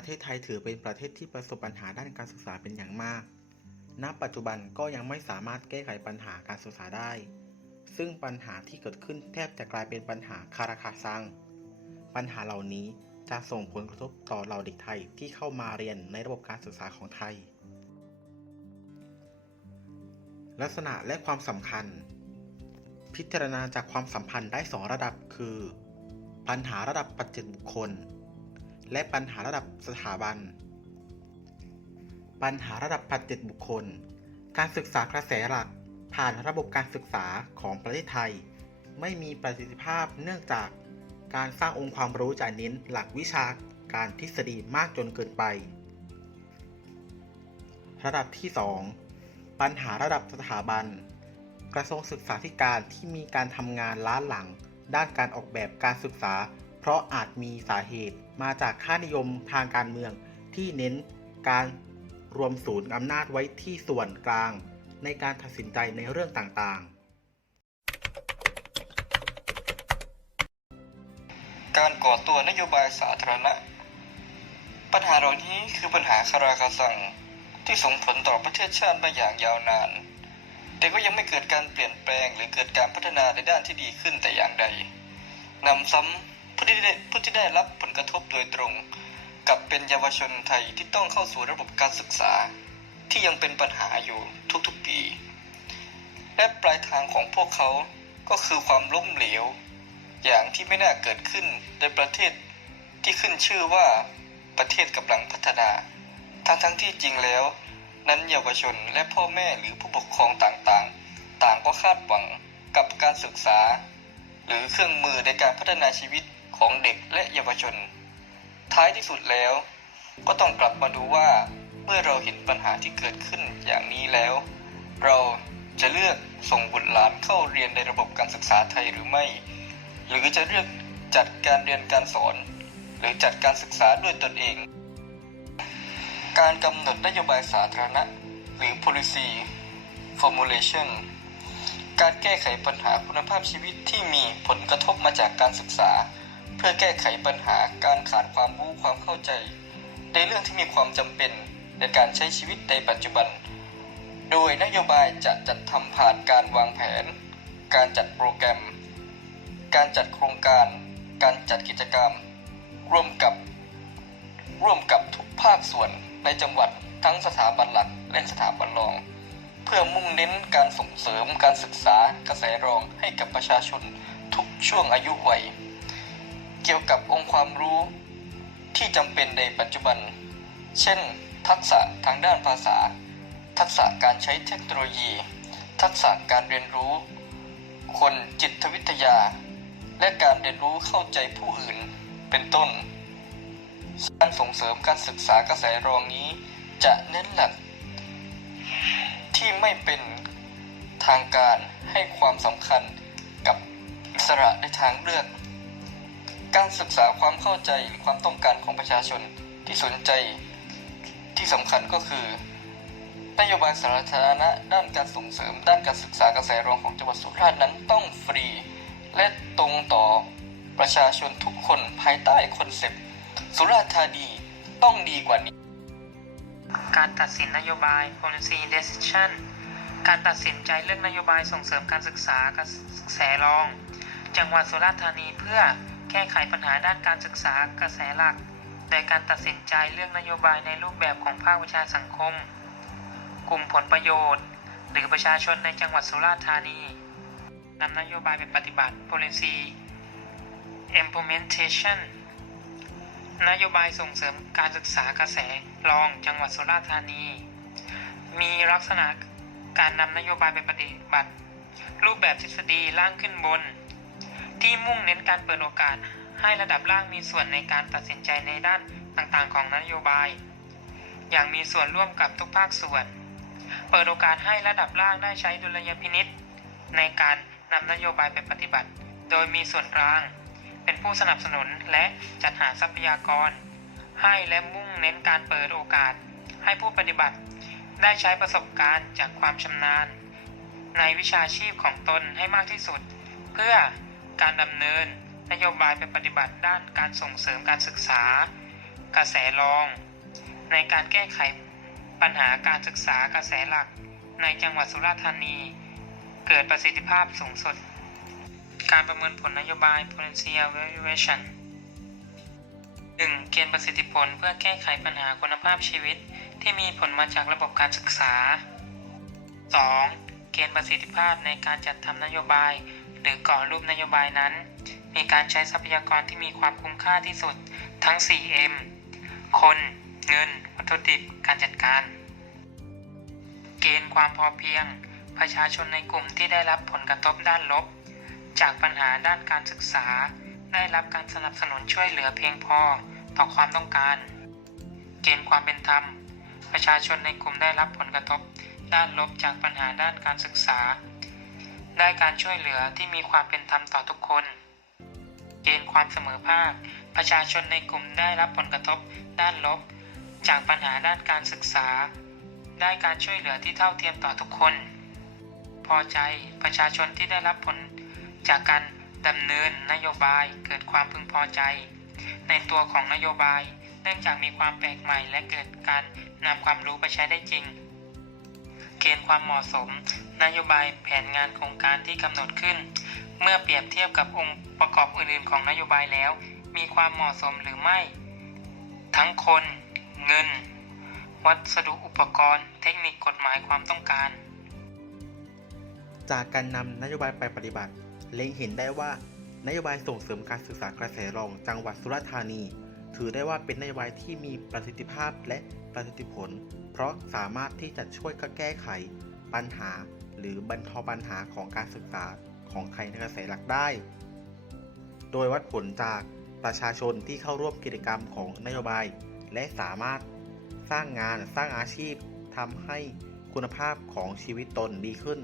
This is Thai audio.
ประเทศไทยถือเป็นประเทศที่ประสบปัญหาด้านการศึกษาเป็นอย่างมาก ณ ปัจจุบันก็ยังไม่สามารถแก้ไขปัญหาการศึกษาได้ ซึ่งปัญหาที่เกิดขึ้นแทบจะกลายเป็นปัญหาคาราคาซัง ปัญหาเหล่านี้จะส่งผลกระทบต่อเหล่าเด็กไทยที่เข้ามาเรียนในระบบการศึกษาของไทย ลักษณะและความสำคัญ พิจารณาจากความสัมพันธ์ได้สองระดับคือ ปัญหาระดับปัจเจกบุคคล และปัญหาระดับสถาบัน ปัญหาระดับปัจเจกบุคคล การศึกษากระแสหลัก ผ่านระบบการศึกษาของประเทศไทย ไม่มีประสิทธิภาพเนื่องจากการสร้างองค์ความรู้จะเน้นหลักวิชาการทฤษฎีมากจนเกินไป ระดับที่ 2 ปัญหาระดับสถาบัน กระทรวงศึกษาธิการที่มีการทำงานล้าหลัง ด้านการออกแบบการศึกษา เพราะอาจมีสาเหตุ มาจากค่านิยมทางการเมืองที่เน้นการรวมศูนย์อำนาจไว้ที่ส่วนกลาง ในการตัดสินใจในเรื่องต่างๆ การก่อตัวนโยบายสาธารณะ ปัญหาเหล่านี้คือปัญหาคาราคาซังที่ส่งผลต่อประเทศชาติมาอย่างยาวนาน แต่ก็ยังไม่เกิดการเปลี่ยนแปลงหรือเกิดการพัฒนาในด้านที่ดีขึ้นแต่อย่างใดนำซ้ำ ผู้ที่ได้ผู้ที่ได้รับผลกระทบโดยตรง กับเป็นเยาวชนไทยที่ต้องเข้าสู่ระบบการศึกษา ที่ยังเป็นปัญหาอยู่ทุกๆปี และปลายทางของพวกเขาก็คือความล้มเหลว อย่างที่ไม่น่าเกิดขึ้นในประเทศที่ขึ้นชื่อว่าประเทศกำลังพัฒนา ทั้งทั้งๆที่จริงแล้ว นั้นเยาวชนและพ่อแม่หรือผู้ปกครองต่างๆ ต่างก็คาดหวังกับการศึกษา หรือเครื่องมือในการพัฒนาชีวิต ของเด็กและเยาวชน ท้ายที่สุดแล้ว ก็ต้องกลับมาดูว่าเมื่อเราเห็นปัญหาที่เกิดขึ้นอย่างนี้แล้ว เราจะเลือกส่งบุตรหลานเข้าเรียนในระบบการศึกษาไทยหรือไม่ หรือจะเลือกจัดการเรียนการสอน หรือจัดการศึกษาด้วยตนเอง การกำหนดนโยบายสาธารณะ หรือ policy formulation การแก้ไขปัญหาคุณภาพชีวิตที่มีผลกระทบมาจากการศึกษา เพื่อแก้ไขปัญหาการขาดความรู้ความเข้าใจ ในเรื่องที่มีความจำเป็นในการใช้ชีวิตในปัจจุบัน โดยนโยบายจะจัดทำผ่านการวางแผน การจัดโปรแกรม การจัดโครงการ การจัดกิจกรรม ร่วมกับ ร่วมกับทุกภาคส่วนในจังหวัดทั้งสถาบันหลักและสถาบันรอง เพื่อมุ่งเน้นการส่งเสริมการศึกษากระแสรองให้กับประชาชนทุกช่วงอายุวัย เกี่ยวกับองค์ความรู้ที่จำเป็นในปัจจุบัน เช่น ทักษะทางด้านภาษา ทักษะการใช้เทคโนโลยี ทักษะการเรียนรู้ คนจิตวิทยา และการเรียนรู้เข้าใจผู้อื่น เป็นต้น การส่งเสริมการศึกษากระแสรองนี้ จะเน้นหลัก ที่ไม่เป็นทางการให้ความสำคัญกับอิสระในทางเลือก การศึกษาความเข้าใจหรือความต้องการของประชาชนที่สนใจที่สำคัญก็คือนโยบายสาธารณะด้านการส่งเสริม ด้านการศึกษากระแสรองของจังหวัดสุราษฎร์นั้นต้องฟรี และตรงต่อประชาชนทุกคนภายใต้คอนเซปต์สุราษฎร์ธานีต้องดีกว่านี้ การตัดสินนโยบาย policy decision การตัดสินใจเรื่องนโยบายส่งเสริมการศึกษากระแสรอง จังหวัดสุราษฎร์ธานีเพื่อ แก้ไขปัญหาด้านการศึกษากระแสหลัก โดยการตัดสินใจเรื่องนโยบายในรูปแบบของภาคประชาสังคม กลุ่มผลประโยชน์ หรือประชาชนในจังหวัดสุราษฎร์ธานีนำนโยบายไปปฏิบัติ policy implementation นโยบายส่งเสริมการศึกษากระแสรองจังหวัดสุราษฎร์ธานี มีลักษณะการนำนโยบายไปปฏิบัติ รูปแบบทฤษฎีล่างขึ้นบน ที่มุ่งเน้นการเปิดโอกาส ให้ระดับล่างมีส่วนในการตัดสินใจในด้านต่างๆ ของนโยบาย อย่างมีส่วนร่วมกับทุกภาคส่วน เปิดโอกาสให้ระดับล่างได้ใช้ดุลยพินิษในการนำนโยบายไปปฏิบัติ โดยมีส่วนกลาง เป็นผู้สนับสนุนและจัดหาทรัพยากร ให้และมุ่งเน้นการเปิดโอกาส ให้ผู้ปฏิบัติ ได้ใช้ประสบการณ์จากความชำนาญ ในวิชาชีพของตนให้มากที่สุด เพื่อ การดำเนิน นโยบายไปปฏิบัติด้านการส่งเสริมการศึกษา กระแสรอง ในการแก้ไขปัญหาการศึกษากระแสหลัก ในจังหวัดสุราษฎร์ธานี เกิดประสิทธิภาพสูงสุด การประเมินผลนโยบาย potential evaluation 1. เกณฑ์ประสิทธิผลเพื่อแก้ไขปัญหาคุณภาพชีวิต ที่มีผลมาจากระบบการศึกษา 2. เกณฑ์ประสิทธิภาพในการจัดทำนโยบาย รือกรอรูปนโยบายนั้น มีการใช้ทรัพยากรที่มีความคุ้มค่าที่สุดทั้ง 4M คน เงิน วัตถุดิบ การจัดการ เกณฑ์ความพอเพียง ประชาชนในกลุ่มที่ได้รับผลกระทบด้านลบ จากปัญหาด้านการศึกษา ได้รับการสนับสนุนช่วยเหลือเพียงพอต่อความต้องการ เกณฑ์ความเป็นธรรม ประชาชนในกลุ่มได้รับผลกระทบด้านลบจากปัญหาด้านการศึกษา ได้การช่วยเหลือที่มีความเป็นธรรมต่อทุกคน เกณฑ์ความเสมอภาค ประชาชนในกลุ่มได้รับผลกระทบ ด้านลบ จากปัญหาด้านการศึกษา ได้การช่วยเหลือที่เท่าเทียมต่อทุกคน พอใจประชาชนที่ได้รับผล จากการดำเนินนโยบายเกิดความพึงพอใจ ในตัวของนโยบาย เนื่องจากมีความแปลกใหม่และเกิดการนำความรู้ไปใช้ได้จริง เกณฑ์ความเหมาะสม นโยบายแผนงานโครงการที่กำหนดขึ้น เมื่อเปรียบเทียบกับองค์ประกอบอื่นๆ ของนโยบายแล้ว มีความเหมาะสมหรือไม่ ทั้งคน เงิน วัสดุอุปกรณ์ เทคนิคกฎหมายความต้องการ จากการนำนโยบายไปปฏิบัติ เล็งเห็นได้ว่านโยบายส่งเสริมการศึกษากระแสรองจังหวัดสุราษฎร์ธานี ถือได้ว่าเป็นนโยบายที่มีประสิทธิภาพและประสิทธิผล เพราะสามารถที่จะช่วยแก้ไข ปัญหา หรือบรรเทาปัญหาของการศึกษาของไทยในกระแสหลักได้ โดยวัดผลจากประชาชนที่เข้าร่วมกิจกรรมของนโยบาย และสามารถสร้างงานสร้างอาชีพทำให้คุณภาพของชีวิตตนดีขึ้น